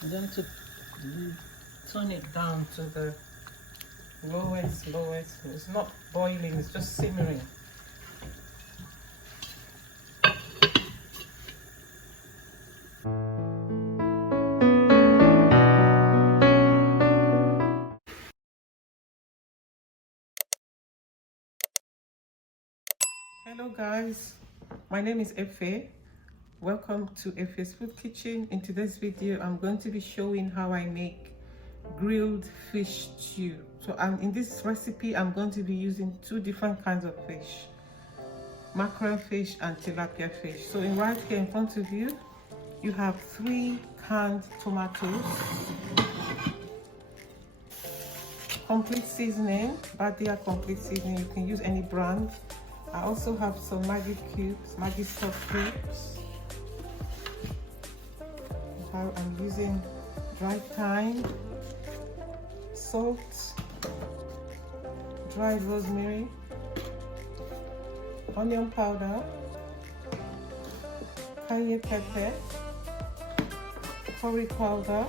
I'm going to turn it down to the lowest. It's not boiling, it's just simmering. Hello guys, my name is Efe. Welcome to Efe's Food Kitchen. In today's video, I'm going to be showing how I make grilled fish stew. So in this recipe, I'm going to be using two different kinds of fish, mackerel fish and tilapia fish. So right here in front of you, you have 3 canned tomatoes, complete seasoning, badia complete seasoning. You can use any brand. I also have some Maggi cubes, Maggi salt cubes. I'm using dried thyme, salt, dried rosemary, onion powder, cayenne pepper, curry powder,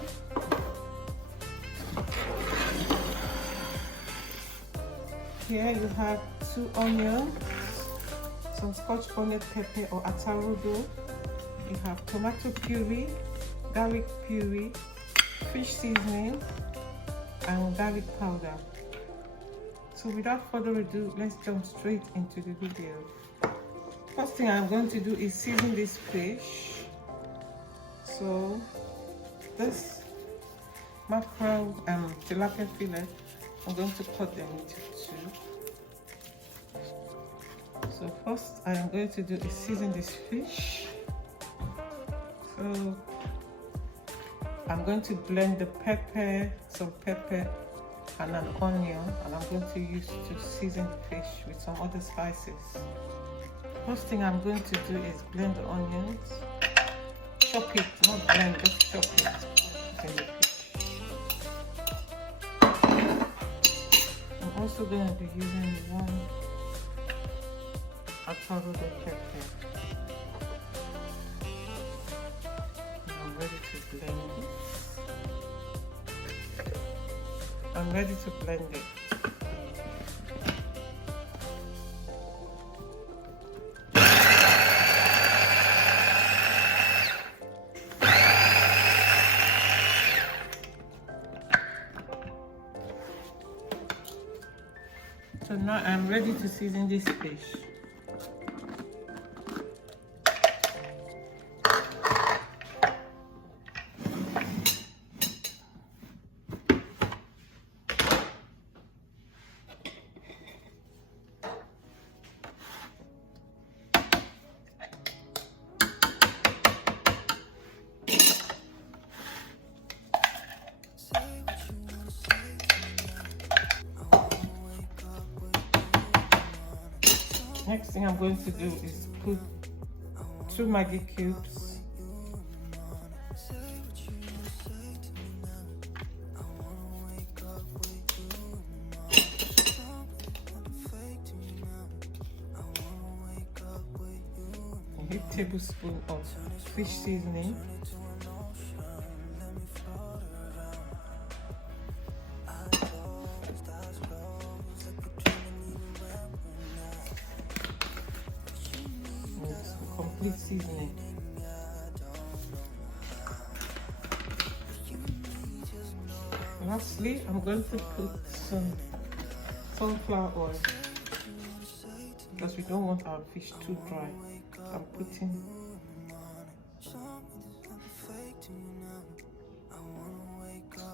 here you have 2 onions, some Scotch bonnet pepper or atarudo. You have tomato puree, garlic puree, fish seasoning, and garlic powder. So without further ado, let's jump straight into the video. First thing I'm going to do is season this fish. So this mackerel and tilapia fillet, I'm going to cut them into 2. So first I am going to do is season this fish. So I'm going to blend the pepper, some pepper and an onion, and I'm going to use to season the fish with some other spices. First thing I'm going to do is blend the onions. Chop it, not blend, just chop it in the fish. I'm also going to be using 1 atarudo pepper. I'm ready to blend it. I'm ready to blend it. So now I'm ready to season this fish. Next thing I'm going to do is put 2 Maggi cubes, a tablespoon of fish seasoning, complete seasoning. Lastly, I'm going to put some sunflower oil because we don't want our fish too dry. I'm putting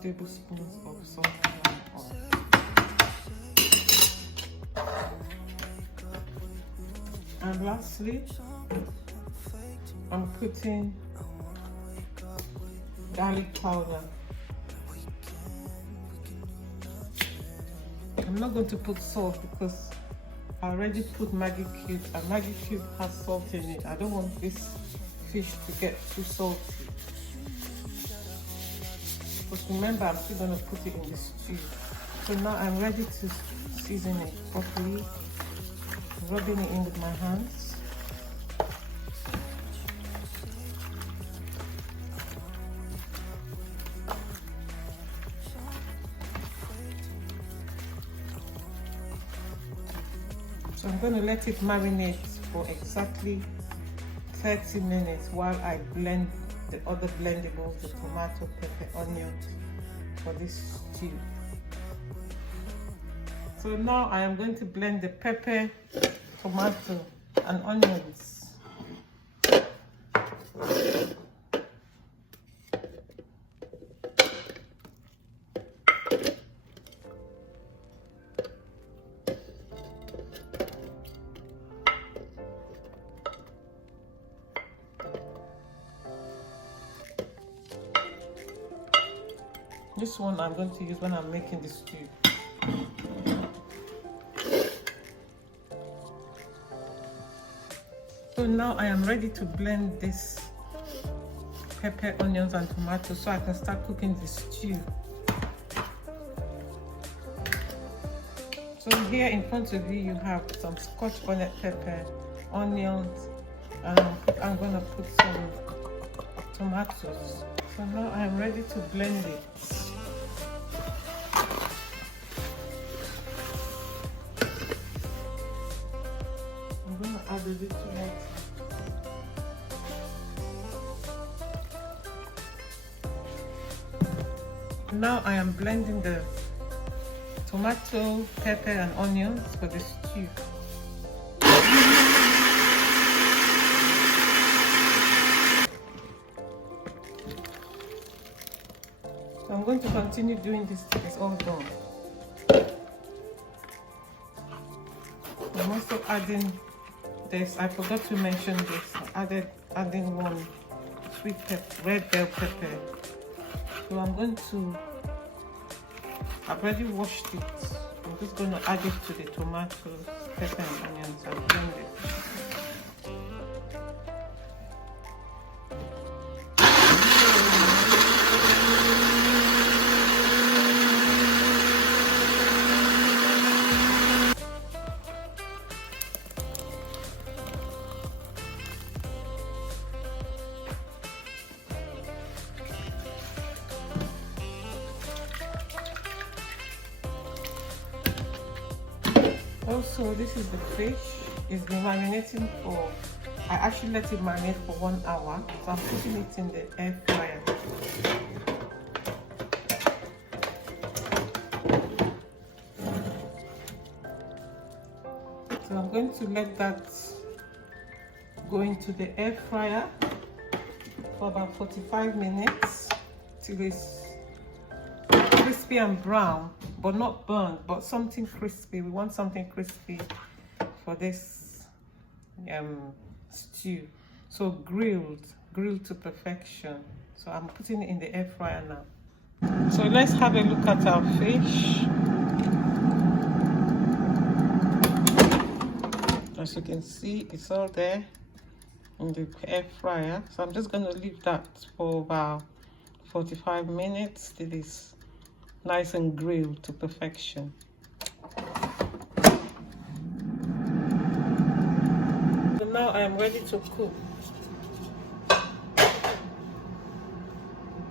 tablespoons of sunflower oil. And lastly, I'm putting garlic powder. I'm not going to put salt because I already put Maggi cube, and Maggi cube has salt in it. I don't want this fish to get too salty. But remember, I'm still going to put it in the stew. So now I'm ready to season it properly, rubbing it in with my hands. So I'm going to let it marinate for exactly 30 minutes while I blend the other blendables, the tomato, pepper, onions for this stew. So now I am going to blend the pepper, tomato and onions. This one I'm going to use when I'm making the stew. So now I am ready to blend this pepper, onions and tomatoes so I can start cooking the stew. So here in front of you, you have some Scotch bonnet pepper, onions, and I'm going to put some tomatoes. So now I am ready to blend it. I'm going to add a little water. Now I am blending the tomato, pepper and onions for the stew. So I'm going to continue doing this till it's all done. I'm also adding this. I forgot to mention this. Adding one sweet pepper, red bell pepper. So I'm going to, I've already washed it. I'm just going to add it to the tomatoes, pepper and onions and blend it. Also, this is the fish. It's been marinating for, I actually let it marinate for 1 hour. So I'm putting it in the air fryer. So I'm going to let that go into the air fryer for about 45 minutes till it's crispy and brown, but not burnt, but something crispy. We want something crispy for this stew. So grilled to perfection. So I'm putting it in the air fryer now. So let's have a look at our fish. As you can see, it's all there in the air fryer. So I'm just going to leave that for about 45 minutes till it's nice and grilled to perfection. So now I am ready to cook.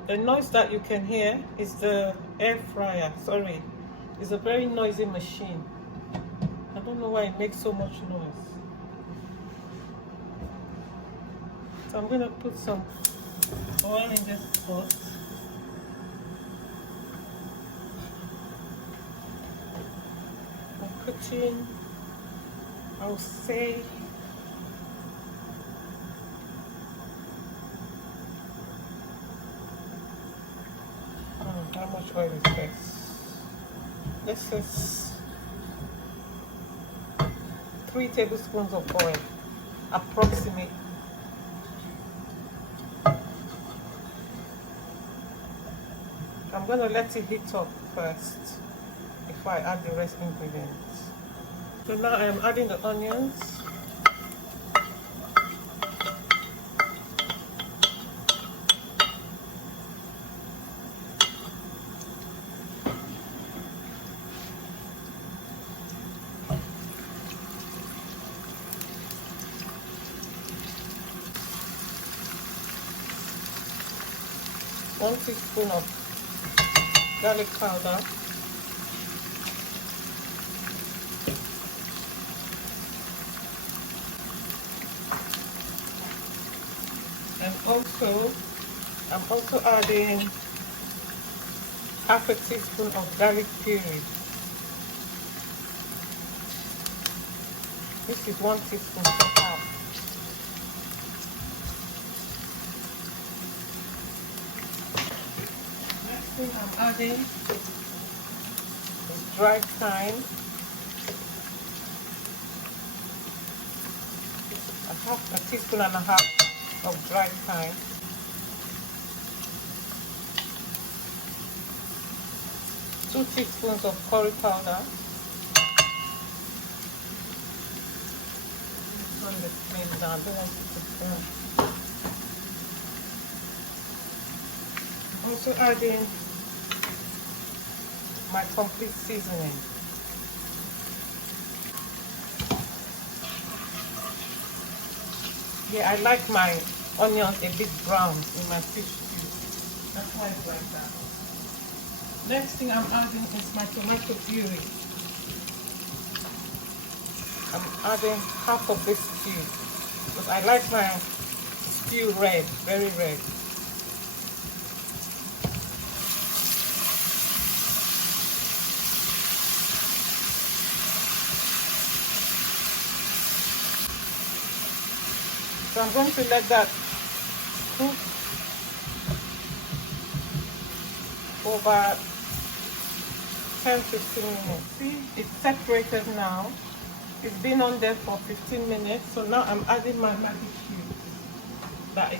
The noise that you can hear is the air fryer. Sorry, it's a very noisy machine. I don't know why it makes so much noise. So I'm going to put some oil in this pot. Cooking, I'll say how much oil is this? This is 3 tablespoons of oil, approximate. I'm going to let it heat up first before I add the rest ingredients. So now I am adding the onions. One teaspoon of garlic powder. I'm also adding half a teaspoon of garlic puree. This is 1 teaspoon, so half. Next thing I'm adding is dried thyme. A teaspoon and a half of dried thyme. Two teaspoons of curry powder. Turn the flame down. I don't want it to burn. I'm also adding my complete seasoning. Yeah, I like my onions a bit brown in my fish stew. That's why it's like that. Next thing I'm adding is my tomato puree. I'm adding half of this stew because I like my stew red, very red. So I'm going to let that cook for about 10-15 minutes. See, it's separated now. It's been on there for 15 minutes. So now I'm adding my Maggi cubes that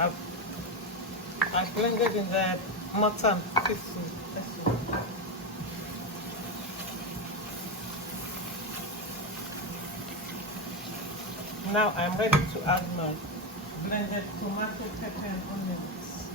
I've blended in the mutton fish soup. Now I'm ready to add my blended tomato, pepper and onions.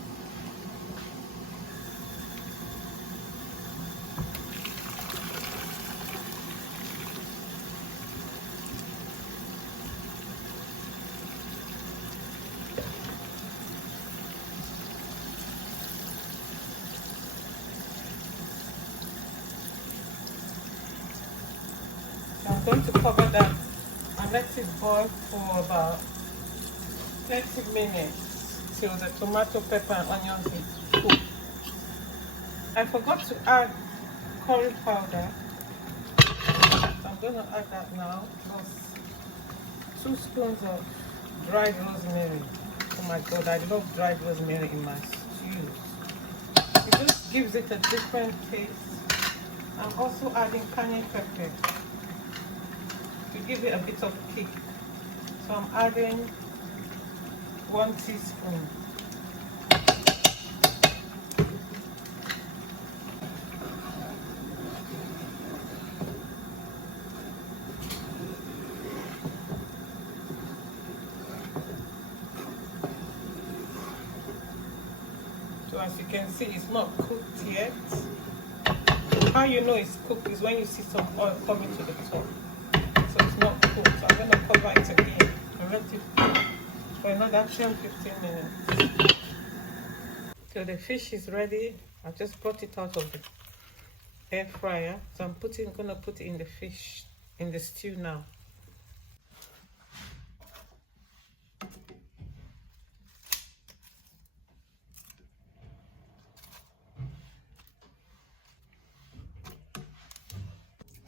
So I'm going to cover that and let it boil for about 30 minutes till the tomato, pepper and onions is cooked. I forgot to add curry powder, so I'm going to add that now, plus 2 spoons of dried rosemary. Oh my god, I love dried rosemary in my stews. It just gives it a different taste. I'm also adding cayenne pepper to give it a bit of kick. So I'm adding 1 teaspoon. So as you can see, it's not cooked yet. How you know it's cooked is when you see some oil coming to the top. So it's not cooked. So I'm going to cover it again and let it cook for another 10-15 minutes. So the fish is ready. I just brought it out of the air fryer. So I'm going to put it in the fish, in the stew now.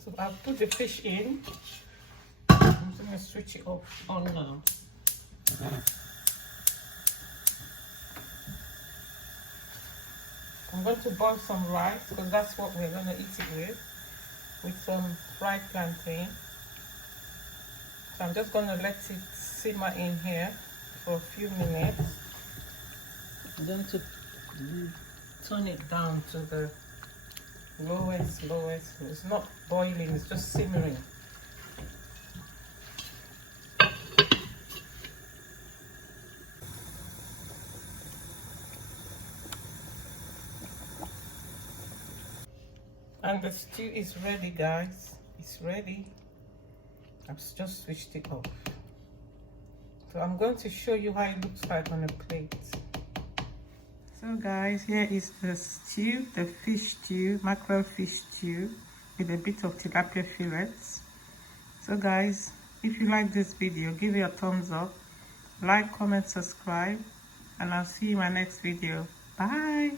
So I've put the fish in. I'm just going to switch it off on now. I'm going to boil some rice because that's what we're going to eat it with some fried plantain. So I'm just going to let it simmer in here for a few minutes. I'm going to turn it down to the lowest. It's not boiling, it's just simmering. And the stew is ready, guys. It's ready. I've just switched it off. So I'm going to show you how it looks like on a plate. So guys, here is the stew, the fish stew, mackerel fish stew with a bit of tilapia fillets. So guys, if you like this video, give it a thumbs up, like, comment, subscribe, and I'll see you in my next video. Bye.